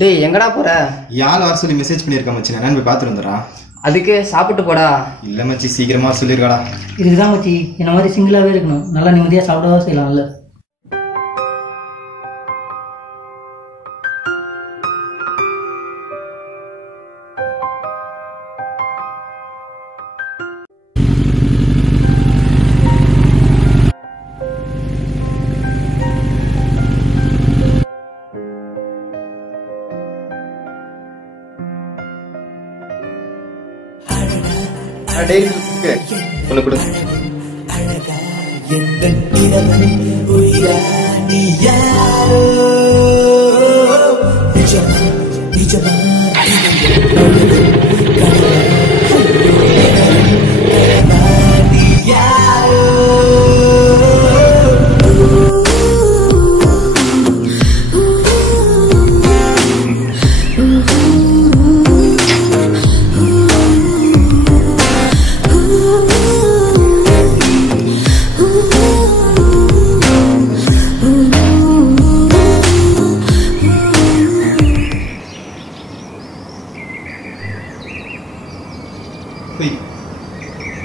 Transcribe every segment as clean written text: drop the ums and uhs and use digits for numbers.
டேய் எங்கடா போற? யாழ் வர சொல்லி மெசேஜ் பண்ணியிருக்கேன் மச்சி. நான் போய் பார்த்துட்டு வந்துடுறா. அதுக்கு சாப்பிட்டு போடா. இல்லை மச்சி, சீக்கிரமா சொல்லியிருக்காடா. இதுதான் மச்சி, என்ன மாதிரி சிங்கிளாகவே இருக்கணும். நல்லா நிம்மதியாக சாப்பிடவா செய்யலாம்ல. ஒன்று கொடு.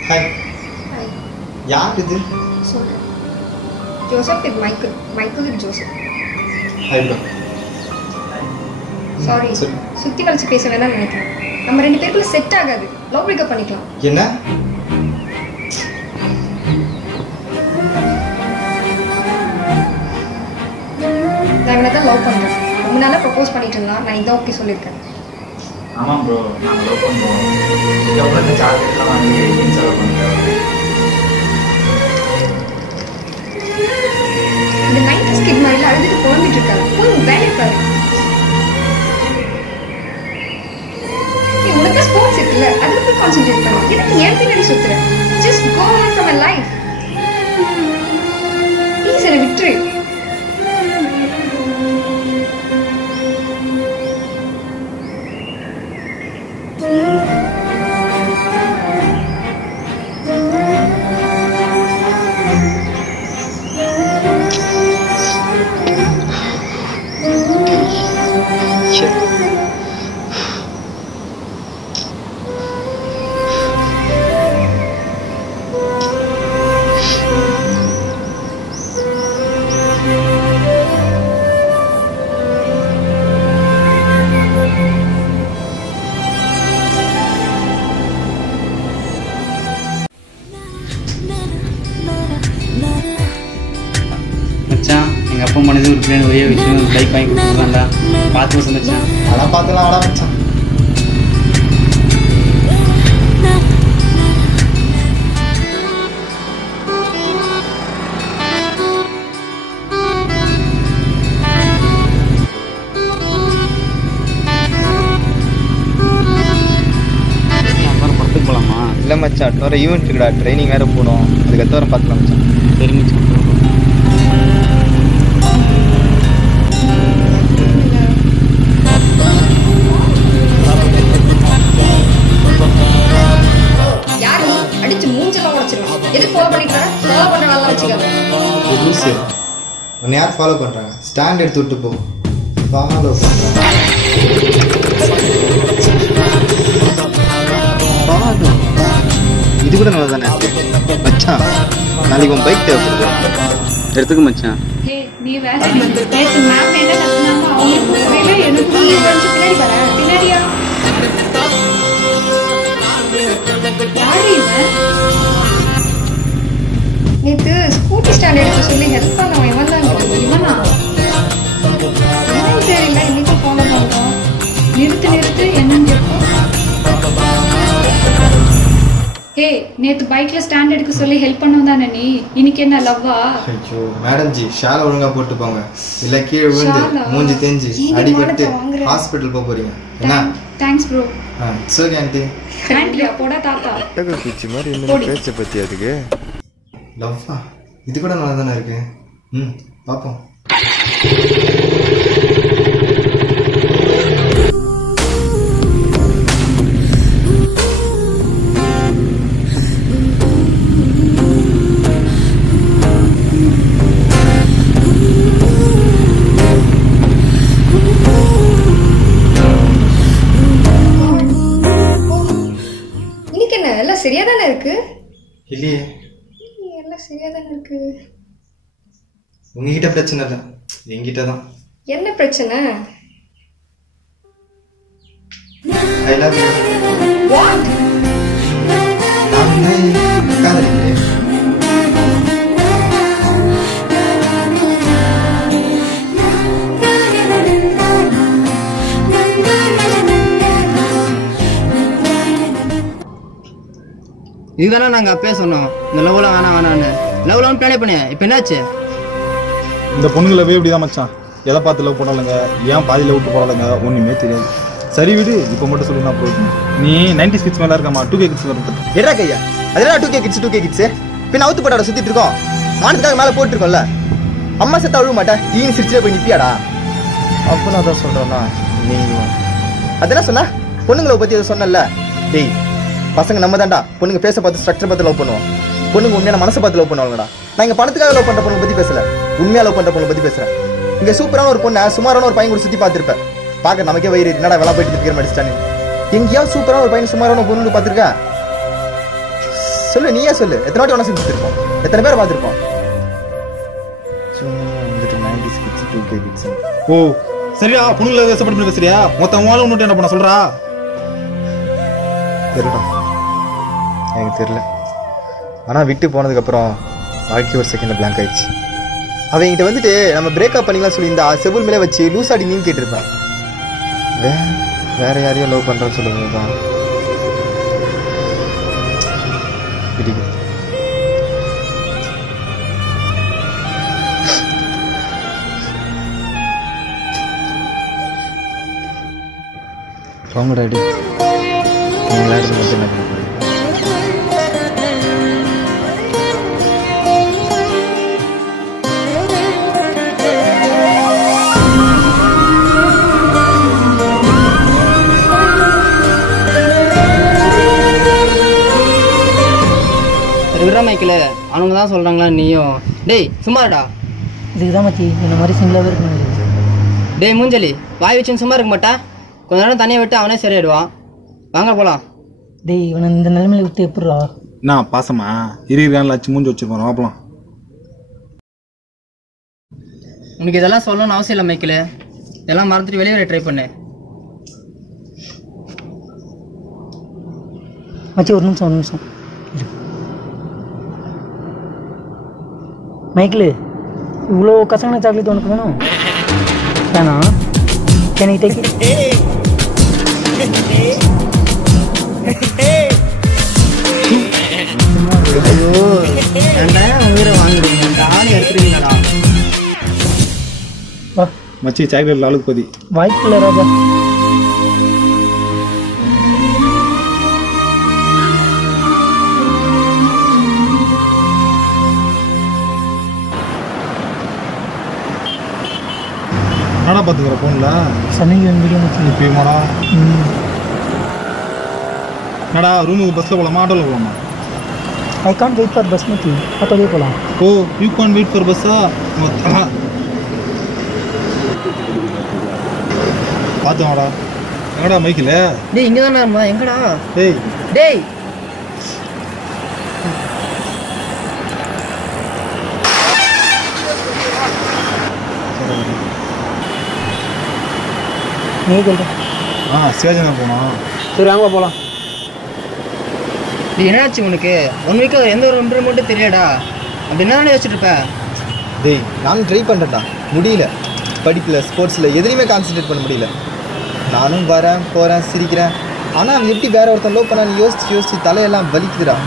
Hi. Hi. யார் இது? சொல்றேன். Joseph with Michael. Michael with Joseph. Hi bro. Sorry. சுத்தி வளைச்சு பேச வேணாம்னு நினைக்கிறேன். நம்ம ரெண்டு பேருக்குள்ள செட் ஆகாது. லவ் பிரேக்கப் பண்ணிக்கலாம். என்ன? நான் இவனை தான் லவ் பண்றேன். ரொம்ப நாளா ப்ரப்போஸ் பண்ணிட்டு இருந்தான். நான் இதான் ஓகே சொல்லியிருக்கேன். ஆமாம் ப்ரோ, நாங்கள் லவ் பண்ணுவோம். இதுக்கப்புறம் இந்த சாக்லேட்லாம் வாங்கி செலவு பண்ணுறோம். இந்த 90s கிட் மாதிரில அழுதுட்டு புலம்பிட்டு இருக்காரு. போய் வேலை பாரு. நீ உனக்கு ஸ்போர்ட்ஸ் இருக்குல்ல, அதுல போய் கான்சென்ட்ரேட் பண்ணு. எதுக்கு ஏன் பின்னாடி சுத்துற? Just go away from my life. Please என்னை விட்டுரு. எங்கள் அப்பா மனது ஒரு பிள்ளைங்க ஒரே விஷயம் பைக் வாங்கி கொடுத்துருக்காண்டா. பார்த்து சொன்னச்சான். அதான் பார்த்துலாம் ஆடா மச்சான். படத்துக்கு போகலாமா? இல்லை மச்சான், வர ஈவெண்ட் இருக்குடா, ட்ரைனிங் வேறு போகணும். அதுக்கு அடுத்த வாரம் பார்த்துக்கலாம் மச்சான். சரி மச்சான். யாரு அடிச்சு மூஞ்செல்லாம் உடைச்சிருவேன். எதுக்கு ஃபாலோ பண்ணிட்டு ஃபாலோ பண்ற வேலை வச்சுக்காத. லூசு. உன்னை யார் ஃபாலோ பண்ணுறாங்க? ஸ்டாண்ட் எடுத்து விட்டு போ. ஃபாலோ பண்ணுறாங்க. இது கூட நல்லா தானே மச்சான். நாளைக்கு உன் பைக் தேவைப்படுது, எடுத்துக்க மச்சான். நீ வேற நேத்து மேம் என்ன நடத்துனாங்க அவங்களுக்கு புரியல. எனக்கு புரியல. பின்னாடி வர பின்னாடியா யாரு இவன்? நேத்து ஸ்கூட்டி ஸ்டாண்ட் எடுக்க சொல்லி ஹெல்ப் பண்ணவன் இவன் தான். இவனா என்னன்னு தெரியல. இன்னைக்கு ஃபாலோ பண்றோம். நிறுத்து என்னன்னு கேட்போம். ஹே, நேத்து பைக்ல ஸ்டாண்ட் எடுக்க சொல்லி ஹெல்ப் பண்ணவும் தானே நீ. இன்னைக்கு என்ன லவ்வா? ஐயோ மேடம் ஜி, ஷாலை ஒழுங்கா போட்டு போங்க. இல்லை கீழே விழுந்து மூஞ்சி தேஞ்சு அடிபட்டு ஹாஸ்பிட்டல் போக போறீங்க. என்ன? Thanks bro. சரி ஆண்டி. ஆண்டி போடா தாத்தா. குச்சி மாதிரி என்ன பேச்சை பற்றி அதுக்கு லவ்வா? இது கூட நல்லா தானே இருக்கு. பார்ப்போம். உங்ககிட்ட பிரச்சனை இல்லை, என்கிட்ட தான். என்ன பிரச்சனை? I love you. வாட்? நான் காதலிக்கிறேன். இதுதானே நாங்கள் அப்பயே சொன்னோம் இந்த லவ்லாம் வேணான்னு. லவ்லாம் பிளானே பண்ணேன். இப்போ என்னாச்சு? இந்த பொண்ணுங்களவே இப்படிதான் மச்சான். எதை பார்த்து லவ் பண்ணாலுங்க, ஏன் பாதியில் விட்டு போடாதுங்க, ஒன்றுமே தெரியாது. சரி விடு, இப்போ மட்டும் சொல்லி நான் போயிட்டேன். நீ 90s கிட்ஸ் மேலே இருக்கமா, 2K கிட்ஸ் வரது. எடா கையா, அதெல்லாம் 2K கிட்ஸ் பின்ன அவுத்து போட்டாட சுத்திட்டு இருக்கோம். மானத்துக்காக மேலே போட்டுருக்கோம்ல. அம்மா செத்தா அழுவ மாட்டேன், ஈனி சிரிச்சிலே போய் நிற்பியாடா. அப்போ நான் அதான் சொல்கிறேன்னா நீங்களும் அதெல்லாம் சொன்னா பொண்ணுங்களை பற்றி அதை சொன்னல. டேய் பசங்க நம்ம தான்டா, பொண்ணுங்க பேச பார்த்து ஸ்ட்ரக்சர் பார்த்து லவ் பண்ணுவோம். பொண்ணுங்க உண்மையான மனசை பார்த்து லவ் பண்ணுவாங்கடா. நான் இங்கே பணத்துக்காக லவ் பண்ணுற பொண்ணை பற்றி பேசல, உண்மையாக லவ் பண்ணுற பொண்ணை பற்றி பேசுகிறேன். இங்கே சூப்பரான ஒரு பொண்ணை சுமாரான ஒரு பையன் கூட சுற்றி பார்த்துருப்பேன். பார்க்க நமக்கே வயிறு என்னடா வெள்ளா போயிட்டு இருக்கிற மாதிரி. எங்கேயாவது சூப்பரான ஒரு பையன் சுமாரான ஒரு பொண்ணு பார்த்துருக்கேன்? சொல்லு, நீயே சொல்லு. எத்தனை வாட்டி ஒன்றா செஞ்சுருப்போம், எத்தனை பேர் பார்த்துருப்போம்? வந்துட்டு 90s கிட்ஸ் 2K கிட்ஸ். ஓ சரியா, பொண்ணுங்களை வேசப்பட்டு பேசுறியா? மொத்தம் ஒன்று என்ன பண்ண சொல்றா? தெரியலடா, எனக்கு தெரியல. ஆனால் விட்டு போனதுக்கப்புறம் வாழ்க்கை ஒரு செகண்டில் பிளாங்க் ஆயிடுச்சு. அவங்ககிட்ட வந்துட்டு நம்ம பிரேக்கப் பண்ணிக்கலாம் சொல்லியிருந்தா செவுல் மேலே வச்சு லூசாடி நீன்னு கேட்டிருப்பேன். வேற யாரையும் லவ் பண்ணுறேன்னு சொல்லுறது தான் பிடிக்கும். போங்கடா அடி, எல்லாரும் மட்டும் என்ன பண்ண போறீங்க? விடுற மைக்கில் அவங்க தான் சொல்கிறாங்களா நீயும்? டேய் சும்மாடா. இதுக்கு தான் மச்சி இந்த மாதிரி சிங்கிளாகவே இருக்கணும். டேய் மூஞ்சலி, வாய் வச்சுன்னு சும்மா இருக்க மாட்டா? கொஞ்ச நேரம் தனியாக விட்டு அவனே சரியாயிடுவான். வாங்க போகலாம். டேய் இவனை இந்த நிலைமையில விட்டு எப்படிரா? நான் பாசமா இருக்கான லட்சம் மூஞ்சி வச்சிருப்போம். வாப்பலாம். உனக்கு இதெல்லாம் சொல்லணும்னு அவசியம் இல்லை மைக்கில். இதெல்லாம் மறந்துட்டு வெளியே வர ட்ரை பண்ணு. மச்சி ஒரு நிமிஷம் மைக்கில், இவ்வளோ கசங்கன சாக்லேட் உனக்கு வேணும்? வேணாம், எனக்கு டேக். ஐயோ ஏன்டா உயிரை வாங்கிடுவீங்க, ஆள் எடுத்துருவீங்கடா. வா மச்சி சாக்லேட் ஆளுக்கு பதி. வாய்ப்பில்லை ராஜா. என்னடா பார்த்துக்கிற ஃபோனில் சன்னங்கி வீடியோ மச்சி. இப்போமாடா? என்னடா ரூமுக்கு பஸ்ஸில் போகலாமா ஆட்டோவில் போகலாமா? I can't wait for bus மச்சி, ஆட்டோவே போகலாம். Oh you can't wait for பஸ்ஸா? பார்த்துவாடா. எங்கடா மைக்கில்? டேய் இங்கே தானே இருமா, எங்கடா? டேய் டேய் நீ சொல்கிறேன். சிவாஜினா போனோம். சரி வாங்க போகலாம். இது என்னாச்சு உனக்கு? 1 வீக்காக எந்த ஒரு இம்ப்ரூவ்மெண்ட்டும் தெரியாடா. அப்படி என்ன வச்சுட்டு இருப்ப? டேய் நானும் ட்ரை பண்ணுறேன்டா, முடியல. படிப்பில் ஸ்போர்ட்ஸில் எதுலையுமே கான்சன்ட்ரேட் பண்ண முடியல. நானும் வரேன் போகிறேன் சிரிக்கிறேன். ஆனால் அவன் எப்படி வேற ஒருத்தன் லவ் பண்ணான்னு யோசிச்சு தலையெல்லாம் வலிக்குதுடா.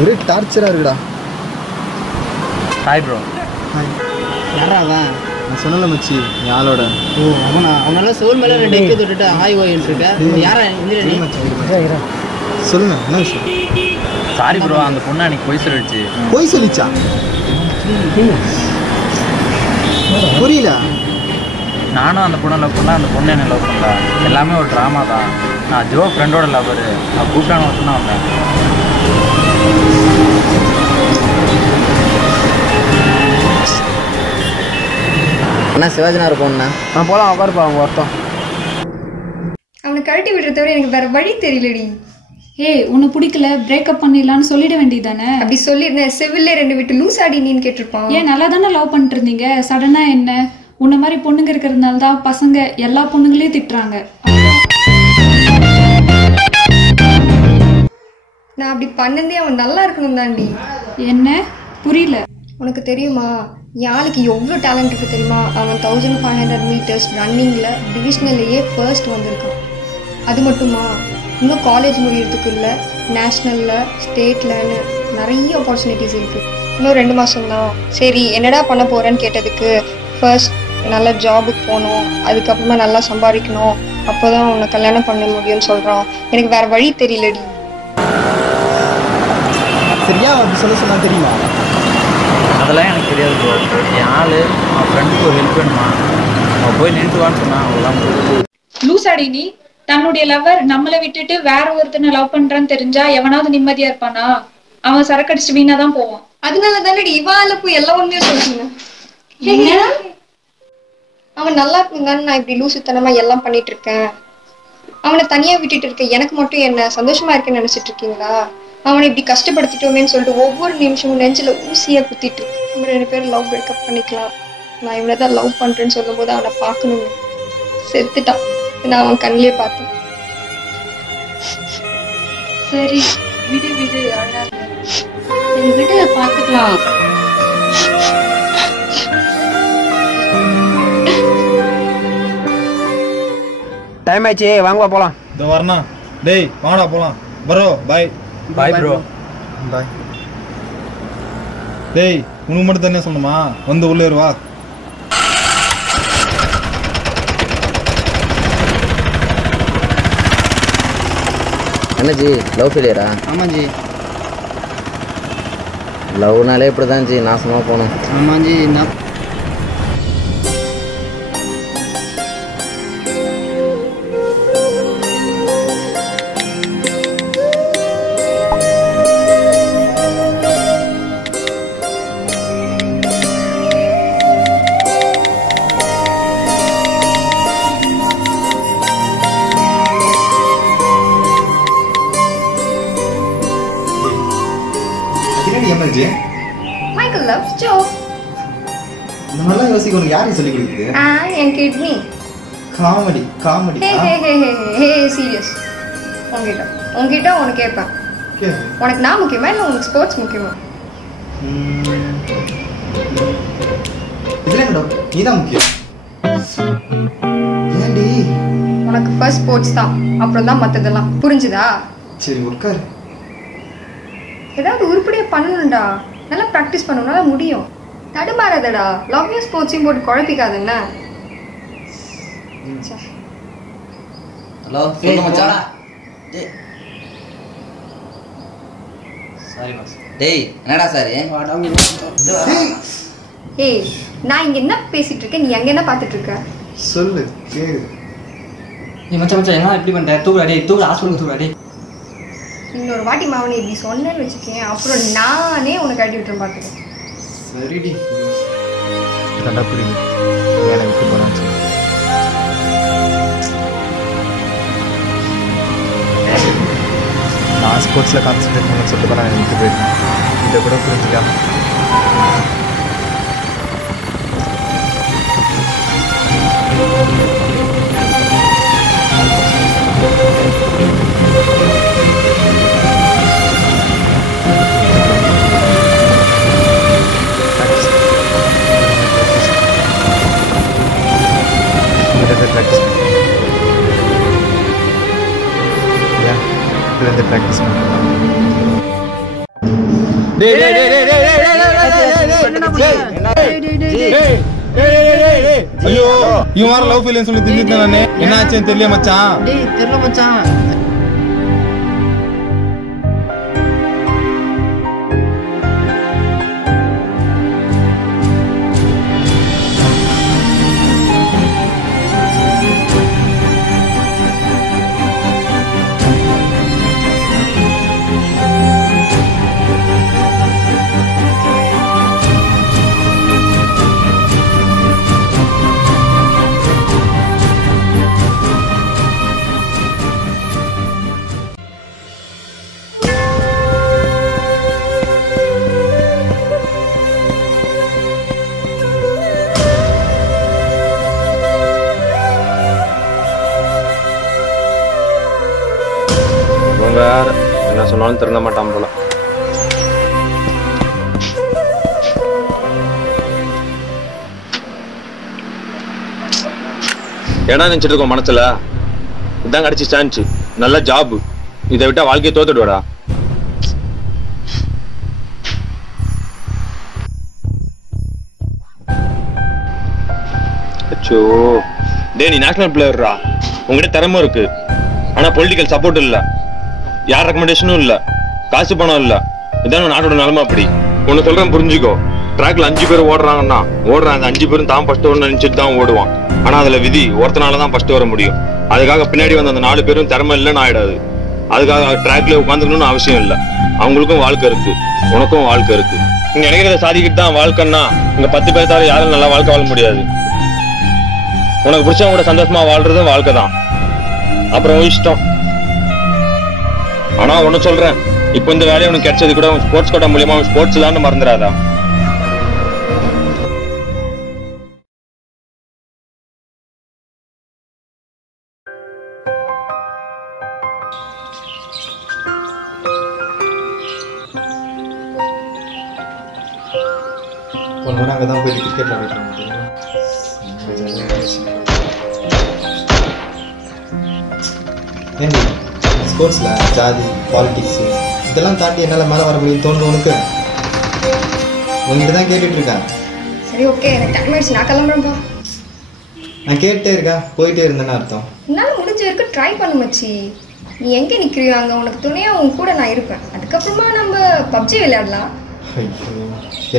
ஒரே டார்ச்சராக இருக்குடா. Hi bro. யாரா அவன்? நான் சொன்னல மச்சி என் ஆளோட. ஓ அவனா? அவனால சோல் மேலே 2 எக்கை தொட்டுட்டு ஆய் ஓயின்னு இருக்க. யாரா இந்திரா? சொல்லுங்க என்ன விஷயம்? சாரி ப்ரோ, அந்த பொண்ணு அன்னைக்கு போய் சொல்லிடுச்சு. போய் சொல்லிச்சா? புரியல. நானும் அந்த பொண்ணை லவ் பண்ணல, அந்த பொண்ணு என்ன லவ் பண்ணல. எல்லாமே ஒரு ட்ராமா தான். நான் ஜோ ஃப்ரெண்டோட லவ்வர். நான் கூப்பிட்டான மட்டும் தான் வந்தேன். அண்ணா சிவாஜினா இருப்போம்ண்ணா. நான் போகலாம், உட்காருப்பா அவங்க ஒருத்தம். அவனை கழட்டி விடுறத விட எனக்கு வேற வழி தெரியலடி. ஏய் உன்னை பிடிக்கல பிரேக்கப் பண்ணிடலான்னு சொல்லிட வேண்டியதானே? அப்படி சொல்லிருந்தேன் செவிலே 2 விட்டு லூஸ் ஆடி நீன்னு கேட்டிருப்பான். ஏன் நல்லா தானே லவ் பண்ணிட்டு இருந்தீங்க, சடனா என்ன? உன்ன மாதிரி பொண்ணுங்க இருக்கிறதுனால தான் பசங்க எல்லா பொண்ணுங்களையும் திட்டுறாங்க. நான் அப்படி பண்ணதே அவன் நல்லா இருக்கணும் தாண்டி. என்ன புரியல? உனக்கு தெரியுமா என் ஆளுக்கு எவ்வளோ டேலண்ட் இருக்கு தெரியுமா? அவன் 1500 மீட்டர்ஸ் ரன்னிங்கில் டிவிஷனல்லையே ஃபர்ஸ்ட் வந்திருக்கான். அது மட்டுமா, இன்னும் காலேஜ் முடியறதுக்குள்ள நேஷ்னலில் ஸ்டேட்லன்னு நிறைய ஆப்பர்ச்சுனிட்டிஸ் இருக்குது. இன்னும் 2 மாதம்தான். சரி என்னடா பண்ண போகிறேன்னு கேட்டதுக்கு ஃபர்ஸ்ட் நல்ல ஜாபுக்கு போகணும், அதுக்கப்புறமா நல்லா சம்பாதிக்கணும், அப்போ தான் உன்னை கல்யாணம் பண்ண முடியும்னு சொல்கிறான். எனக்கு வேறு வழி தெரியலடி. சரியா அப்படி சொன்னா தெரியுமா? அதெல்லாம் எனக்கு தெரியாது ப்ரோ. என் ஆள் அவன் ஃப்ரெண்டுக்கு ஒரு ஹெல்ப் வேணுமா, அவன் போய் நின்றுவான்னு சொன்னான், அவ்வளோதான். லூசாடி நீ? தன்னுடைய லவர் நம்மளை விட்டுட்டு வேற ஒருத்தனை லவ் பண்றான்னு தெரிஞ்சா எவனாவது நிம்மதியா இருப்பானா? அவன் சரக்கடிச்சு வீணா தான் போவான். அதனால தானே இவால போய் எல்லா உண்மையும் சொல்றீங்க. அவன் நல்லா இருக்குந்தான்னு நான் இப்படி லூசுத்தனமா எல்லாம் பண்ணிட்டு இருக்கேன். அவனை தனியா விட்டுட்டு இருக்கேன், எனக்கு மட்டும் என்ன சந்தோஷமா இருக்கேன்னு நினைச்சிட்டு இருக்கீங்களா? அவனை இப்படி கஷ்டப்படுத்திட்டோமேன்னு சொல்லிட்டு ஒவ்வொரு நிமிஷமும் நெஞ்சில ஊசியா குத்திட்டு நம்ம 2 பேரும் லவ் பிரேக்கப் பண்ணிக்கலாம். நான் இவனைதான் லவ் பண்றேன்னு சொல்லும் போது அவனை பார்க்கணும். செத்துட்டான், நான் அவன் கண்ணிலே பார்த்தேன். சரி விடு விடு, அழாத. விடு பார்த்துக்கலாம். டைம் ஆயிடுச்சு, வாங்க போலாம். இதோ வரண்ணா. டேய் வாங்கடா போலாம். Bro bye. Bye bro. Bye. டேய் உனக்கு மட்டும் தானே சொல்லணுமா? வந்து உள்ளே வா. என்ன ஜி லவ் ஃபெயிலியரா? ஆமாம் ஜி. லவ்னாலே இப்படி தான் ஜி, நாசமாக போகணும். ஆமாம் ஜி. நான் எமர்ஜி மைக்கேல் லவ்ஸ் ஜோ. இந்த மாதிரிலாம் யோசிக்க உனக்கு யாரையும் சொல்லி கொடுக்குது? என் கிட்னி காமெடி காமெடி. சீரியஸ். உங்ககிட்ட உனக்கு கேட்பேன், உனக்கு நான் முக்கியமா இல்லை உனக்கு ஸ்போர்ட்ஸ் முக்கியமா? இதுல என்னடா நீதான் முக்கியம். ஏன்டி? உனக்கு ஃபர்ஸ்ட் ஸ்போர்ட்ஸ் தான், அப்புறம் தான் மற்றதெல்லாம். புரிஞ்சுதா? சரி உட்காரு. ஏதாவது உருப்படியா பண்ணணும்டா, நல்லா ப்ராக்டிஸ் பண்ணணும்னால முடியும். தடுமாறாதடா, லவ்வையும் ஸ்போர்ட்ஸையும் போட்டு குழப்பிக்காது. என்ன ஹலோ சொல்லுங்க மச்சான். Sorry boss. டேய் என்னடா சாரி? ஏய் நான் இங்க என்ன பேசிட்டு இருக்கேன், நீ அங்க என்ன பார்த்துட்டு இருக்க? சொல்லு கேளு. நீ மச்சான் மச்சான் என்ன இப்படி பண்ணுற? தூக்குறாடே தூக்கு, ஹாஸ்பிட்டல் தூக்குறாடே. இன்னொரு வாட்டி மாவனை இப்படி சொன்னேன்னு வச்சுக்கேன், அப்புறம் நானே உனக்கு கட்டி விட்டுறேன் பார்த்துக்கேன். சரிடி. கண்டா புரியுது வேலை விட்டு போகிறான்னு. நான் ஸ்போர்ட்ஸில் கான்சன்ட்ரேட் பண்ணணும்னு சொல்லிட்டு தான் நான் விட்டு போயிருக்கேன். இதை கூட புரிஞ்சுக்காம ப்ராக்டிஸ் ஐயோ இவன் வர லவ் ஃபெயிலியர்னு சொல்லி தெரிஞ்சுட்டேன் நானே. என்ன ஆச்சுன்னு தெரியல மச்சான். டேய் தெரியல மச்சான். என்ன சொன்னாலும் திருந்த மாட்டான் போல. ஏன்னா நினைச்சிட்டு இருக்கோம் மனசுல இதான் கிடைச்சி சான்ஸ், நல்ல ஜாப், இதை விட்டா வாழ்க்கையை தோத்துடுவாடா. அச்சோ டேய், நீ நேஷனல் பிளேயர்ரா, உங்ககிட்ட திறமை இருக்கு, ஆனா பொலிட்டிக்கல் சப்போர்ட் இல்ல, யார் ரெக்கமெண்டேஷனும் இல்ல, காசு பணம் இல்ல. இதான் நாட்டோட நிலைமை. அப்படி ஒன்னு சொல்றேன் புரிஞ்சுக்கோ. ட்ராக்ல 5 பேர் ஓடுறாங்கன்னா ஓடுறான், அந்த 5 பேரும் தான் ஃபர்ஸ்ட் வரணும்னு நினைச்சிட்டு தான் ஓடுவான். ஆனா அதுல விதி ஒருத்தனால தான் ஃபர்ஸ்ட் வர முடியும். அதுக்காக பின்னாடி வந்த அந்த 4 பேரும் திறமை இல்லைன்னு ஆயிடாது. அதுக்காக ட்ராக்ல உட்காந்துக்கணும்னு அவசியம் இல்லை. அவங்களுக்கும் வாழ்க்கை இருக்கு, உனக்கும் வாழ்க்கை இருக்கு. நீங்க நினைக்கிறத சாதிக்கிட்டு தான் வாழ்க்கைன்னா இங்க 10 பேர் தவிர யாரும் நல்லா வாழ்க்கை வாழ முடியாது. உனக்கு பிடிச்சவங்க கூட சந்தோஷமா வாழ்றதும் வாழ்க்கை தான், அப்புறம் இஷ்டம். ஆனா ஒண்ணு சொல்றேன், இப்போ இந்த வேலையை உனக்கு கிடைச்சது கூட ஸ்போர்ட்ஸ் கோட்டா மூலியமா ஸ்போர்ட்ஸ் தான் மறந்துடாதா. ஒன்று அங்கே தான் போயிட்டு கிரிக்கெட் விளையாடுறோம். ஏண்டி ஸ்போர்ட்ஸில் ஜாதி பாலிட்டிக்ஸு இதெல்லாம் தாண்டி என்னால் மேலே வர முடியும் தோணுது உனக்கு? உங்ககிட்ட தான் கேட்டுட்ருக்கேன். சரி ஓகே, எனக்கு டைம் ஆயிடுச்சு, நான் கிளம்புறேன்ப்பா. நான் கேட்டே இருக்கேன், போயிட்டே இருந்தேன்னு அர்த்தம். என்னால் முடிஞ்ச வரைக்கும் ட்ரை பண்ண மச்சி. நீ எங்கே நிற்கிறியோ அங்கே உனக்கு துணையாக உன் கூட நான் இருப்பேன். அதுக்கப்புறமா நம்ம பப்ஜி விளையாடலாம்.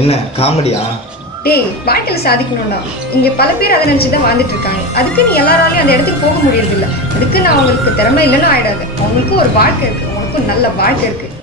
என்ன காமெடியா? டேய், வாழ்க்கையில் சாதிக்கணும்டா. இங்கே பல பேர் அதை நினச்சி தான் வாழ்ந்துட்டு இருக்காங்க. அதுக்கு நீ எல்லாராலையும் அந்த இடத்துக்கு போக முடியறதில்ல. அதுக்கு நான் அவங்களுக்கு திறமை இல்லைன்னு ஆயிடாது. அவங்களுக்கும் ஒரு வாழ்க்கை இருக்குது, உனக்கும் நல்ல வாழ்க்கை இருக்குது.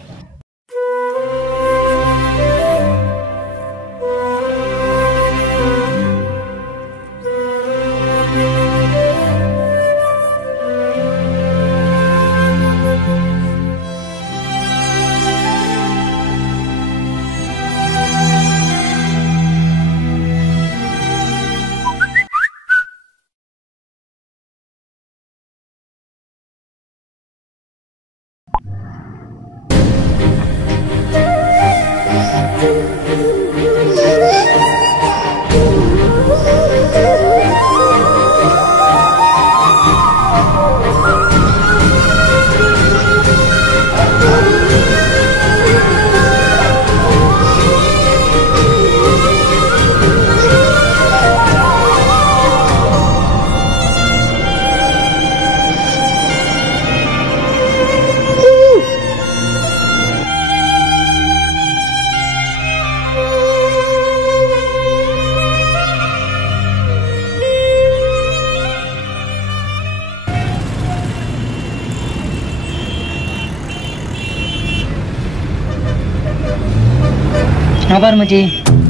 பாரு மச்சி,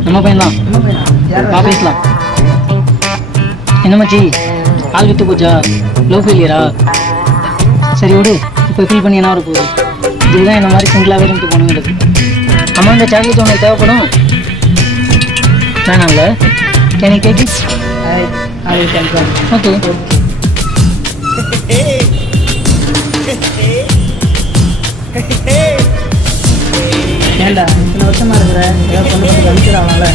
நம்ம பையன் தான். வா பேசலாம். என்ன மச்சி, ஆள் விட்டு போச்சா? லவ் ஃபெயிலியரா? சரி விடு, இப்போ ஃபீல் பண்ணி என்ன வர போகுது? இதுதான் இந்த மாதிரி சிங்கிளாகவே இருந்து போனது. அம்மா, இந்த சாக்லேட் உனக்கு தேவைப்படும். வேணாம்ல? Can you take it? Okay. ஏண்டா இத்தனை வருஷமா இருக்கிற ஏதாவது பொண்ணு கழிச்சிடாங்கல்ல?